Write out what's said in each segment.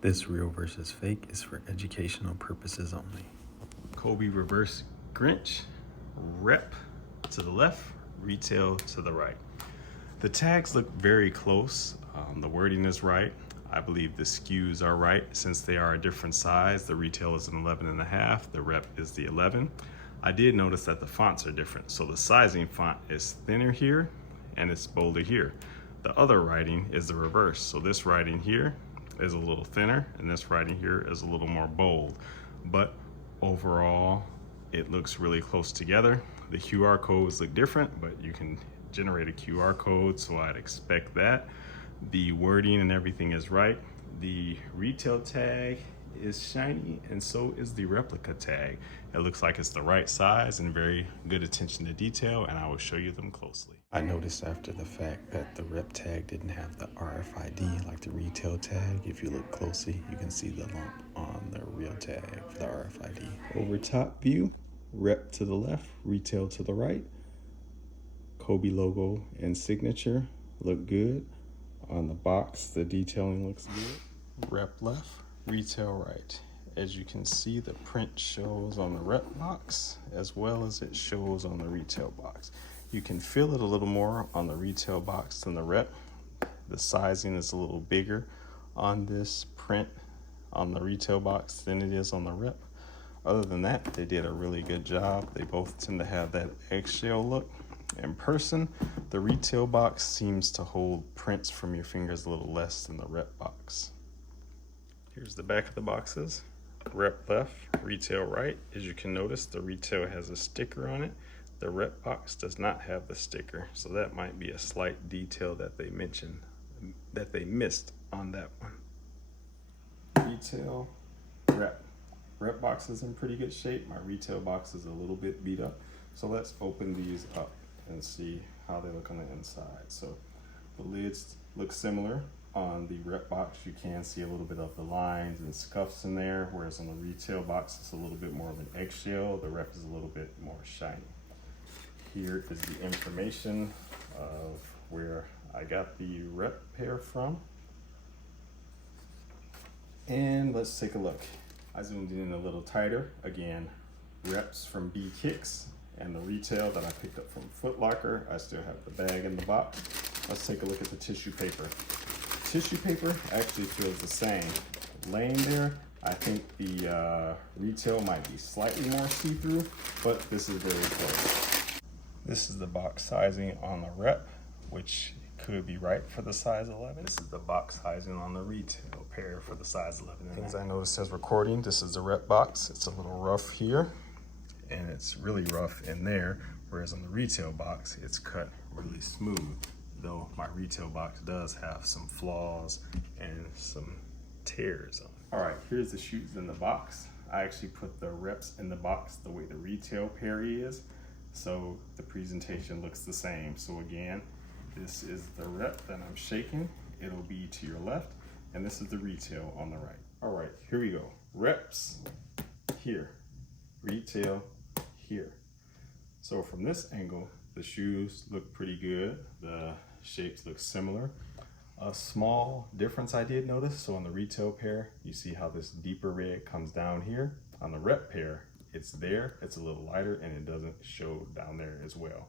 This real versus fake is for educational purposes only. Kobe Reverse Grinch, rep to the left, retail to the right. The tags look very close. The wording is right. I believe the SKUs are right since they are a different size. The retail is an 11.5, the rep is the 11. I did notice that the fonts are different. So the sizing font is thinner here and it's bolder here. The other writing is the reverse. So this writing here is a little thinner and this writing here is a little more bold. But overall, it looks really close together. The QR codes look different, but you can generate a QR code, so I'd expect that. The wording and everything is right. The retail tag is shiny and so is the replica tag. It looks like it's the right size and very good attention to detail, and I will show you them closely. I noticed after the fact that the rep tag didn't have the RFID like the retail tag. If you look closely, you can see the lump on the real tag for the RFID. Over top view, rep to the left, retail to the right. Kobe logo and signature look good. On the box, the detailing looks good. Rep left, retail right. As you can see, the print shows on the rep box as well as it shows on the retail box. You can feel it a little more on the retail box than the rep. The sizing is a little bigger on this print on the retail box than it is on the rep. Other than that, they did a really good job. They both tend to have that eggshell look. In person, the retail box seems to hold prints from your fingers a little less than the rep box. Here's the back of the boxes. Rep left, retail right. As you can notice, the retail has a sticker on it. The rep box does not have the sticker, so that might be a slight detail that they mentioned, that they missed on that one. Retail, rep. Rep box is in pretty good shape. My retail box is a little bit beat up. So let's open these up and see how they look on the inside. So the lids look similar. On the rep box, you can see a little bit of the lines and scuffs in there, whereas on the retail box, it's a little bit more of an eggshell. The rep is a little bit more shiny. Here is the information of where I got the rep pair from. And let's take a look. I zoomed in a little tighter. Again, reps from B Kicks, and the retail that I picked up from Foot Locker. I still have the bag in the box. Let's take a look at the tissue paper. Tissue paper actually feels the same. Laying there, I think the retail might be slightly more see-through, but this is very close. This is the box sizing on the rep, which could be right for the size 11. This is the box sizing on the retail pair for the size 11. Things I noticed as recording, this is the rep box. It's a little rough here, and it's really rough in there, whereas on the retail box, it's cut really smooth. Though my retail box does have some flaws and some tears on it. All right, here's the shoes in the box. I actually put the reps in the box the way the retail pair is, so the presentation looks the same. So again, this is the rep that I'm shaking. It'll be to your left, and this is the retail on the right. All right, here we go. Reps here, retail here. So from this angle, the shoes look pretty good. The shapes look similar. A small difference I did notice, so on the retail pair, you see how this deeper red comes down here. On the rep pair, it's there, it's a little lighter, and it doesn't show down there as well.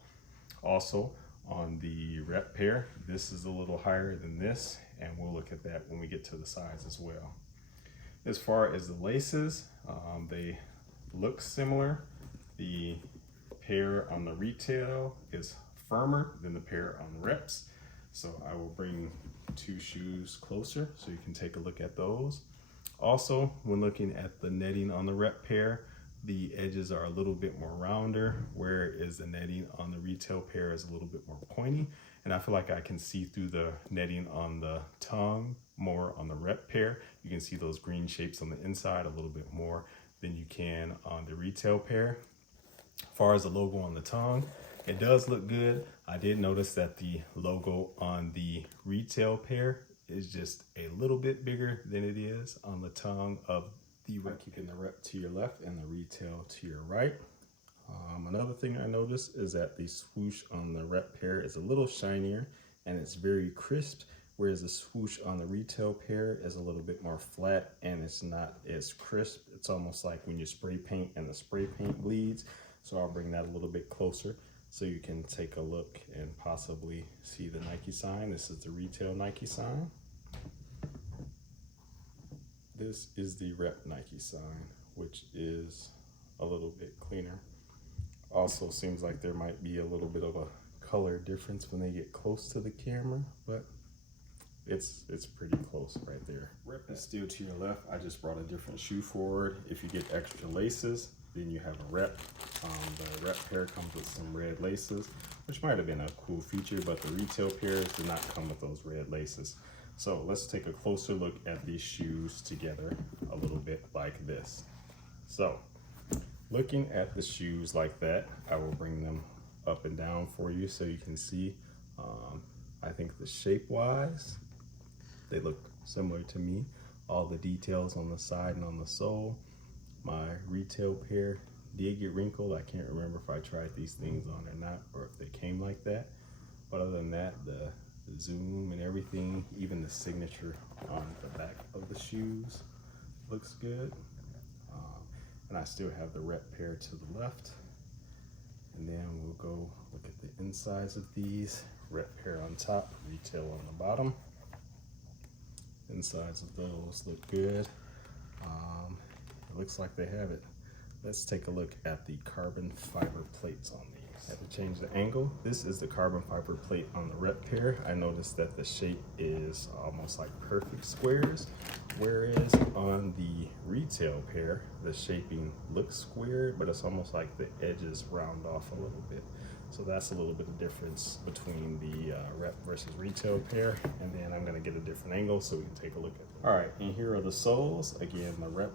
Also, on the rep pair, this is a little higher than this, and we'll look at that when we get to the size as well. As far as the laces, they look similar. The pair on the retail is firmer than the pair on the reps. So I will bring two shoes closer so you can take a look at those. Also, when looking at the netting on the rep pair, the edges are a little bit more rounder, whereas the netting on the retail pair is a little bit more pointy. And I feel like I can see through the netting on the tongue more on the rep pair. You can see those green shapes on the inside a little bit more than you can on the retail pair. As far as the logo on the tongue, it does look good. I did notice that the logo on the retail pair is just a little bit bigger than it is on the tongue of the rep. Keeping the rep to your left and the retail to your right. Another thing I noticed is that the swoosh on the rep pair is a little shinier and it's very crisp, whereas the swoosh on the retail pair is a little bit more flat and it's not as crisp. It's almost like when you spray paint and the spray paint bleeds. So I'll bring that a little bit closer so you can take a look and possibly see the Nike sign. This is the retail Nike sign. This is the rep Nike sign, which is a little bit cleaner. Also seems like there might be a little bit of a color difference when they get close to the camera, but it's pretty close right there. Rep is still to your left. I just brought a different shoe forward. If you get extra laces, then you have a rep. The rep pair comes with some red laces, which might have been a cool feature, but the retail pairs do not come with those red laces. So let's take a closer look at these shoes together a little bit like this. So looking at the shoes like that, I will bring them up and down for you so you can see. I think the shape-wise, they look similar to me. All the details on the side and on the sole. My retail pair did get wrinkled. I can't remember if I tried these things on or not, or if they came like that. But other than that, the zoom and everything, even the signature on the back of the shoes looks good. And I still have the rep pair to the left. And then we'll go look at the insides of these. Rep pair on top, retail on the bottom. Insides of those look good. It looks like they have it. Let's take a look at the carbon fiber plates on these. I had to change the angle. This is the carbon fiber plate on the rep pair. I noticed that the shape is almost like perfect squares, whereas on the retail pair, the shaping looks squared, but it's almost like the edges round off a little bit. So that's a little bit of difference between the rep versus retail pair. And then I'm gonna get a different angle so we can take a look at them. All right, and here are the soles. Again, the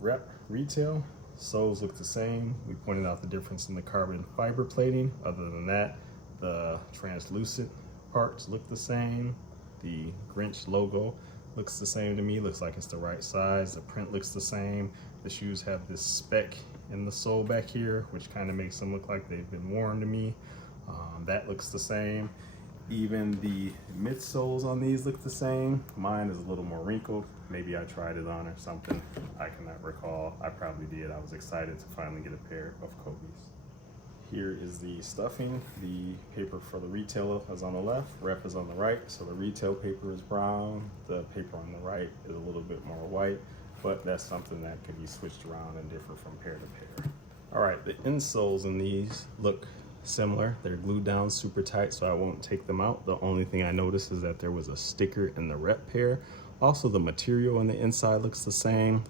rep retail. Soles look the same. We pointed out the difference in the carbon fiber plating. Other than that, the translucent parts look the same. The Grinch logo looks the same to me. Looks like it's the right size. The print looks the same. The shoes have this speck in the sole back here, which kind of makes them look like they've been worn to me. That looks the same. Even the midsoles on these look the same. Mine is a little more wrinkled. Maybe I tried it on or something. I cannot recall. I probably did. I was excited to finally get a pair of Kobe's. Here is the stuffing. The paper for the retailer is on the left, rep is on the right. So the retail paper is brown. The paper on the right is a little bit more white, but that's something that can be switched around and differ from pair to pair. All right, the insoles in these look similar. They're glued down super tight, so I won't take them out. The only thing I noticed is that there was a sticker in the rep pair. Also, the material on the inside looks the same.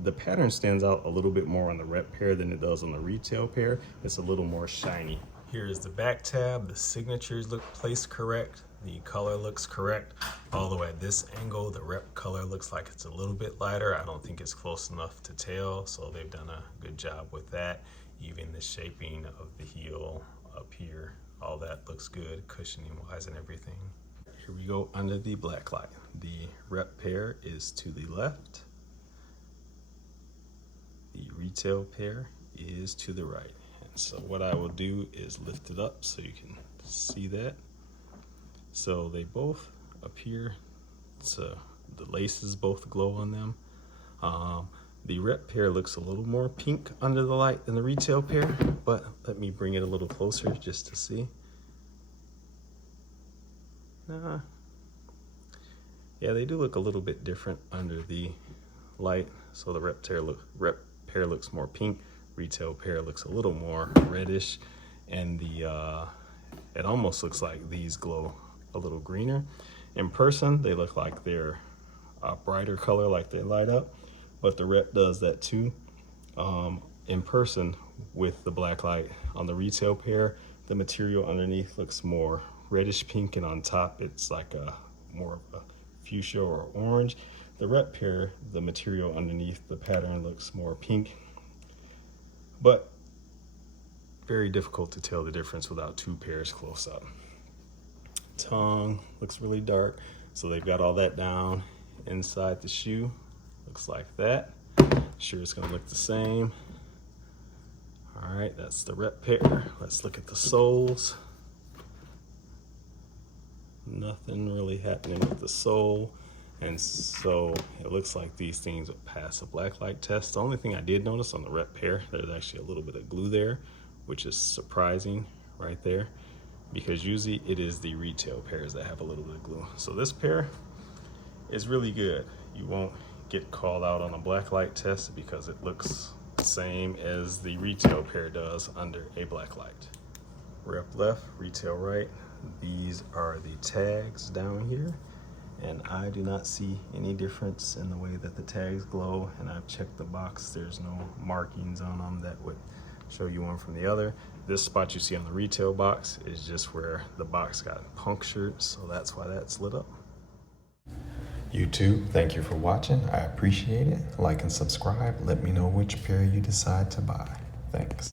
The pattern stands out a little bit more on the rep pair than it does on the retail pair. It's a little more shiny. Here is the back tab. The signatures look placed correct. The color looks correct. Although at this angle, the rep color looks like it's a little bit lighter. I don't think it's close enough to tell, so they've done a good job with that. Even the shaping of the heel up here, all that looks good, cushioning wise and everything. Here we go under the black light. The rep pair is to the left. The retail pair is to the right. And so what I will do is lift it up so you can see that. So they both appear to, the laces both glow on them. The rep pair looks a little more pink under the light than the retail pair, but let me bring it a little closer just to see. Yeah, they do look a little bit different under the light. So the rep pair looks more pink, retail pair looks a little more reddish, and it almost looks like these glow a little greener. In person, they look like they're a brighter color, like they light up, but the rep does that too. In person, with the black light on the retail pair, the material underneath looks more reddish pink, and on top it's like a more of a fuchsia or orange. The rep pair, the material underneath the pattern looks more pink, but very difficult to tell the difference without two pairs close up. Tongue looks really dark, so they've got all that down inside the shoe. Looks like that. Sure, it's gonna look the same. All right, that's the rep pair. Let's look at the soles. Nothing really happening with the sole. And so it looks like these things will pass a black light test. The only thing I did notice on the rep pair, there's actually a little bit of glue there, which is surprising right there, because usually it is the retail pairs that have a little bit of glue. So this pair is really good. You won't get called out on a black light test because it looks the same as the retail pair does under a black light. Rep left, retail right. These are the tags down here, and I do not see any difference in the way that the tags glow, and I've checked the box. There's no markings on them that would show you one from the other. This spot you see on the retail box is just where the box got punctured, so that's why that's lit up. YouTube, thank you for watching. I appreciate it. Like and subscribe. Let me know which pair you decide to buy. Thanks.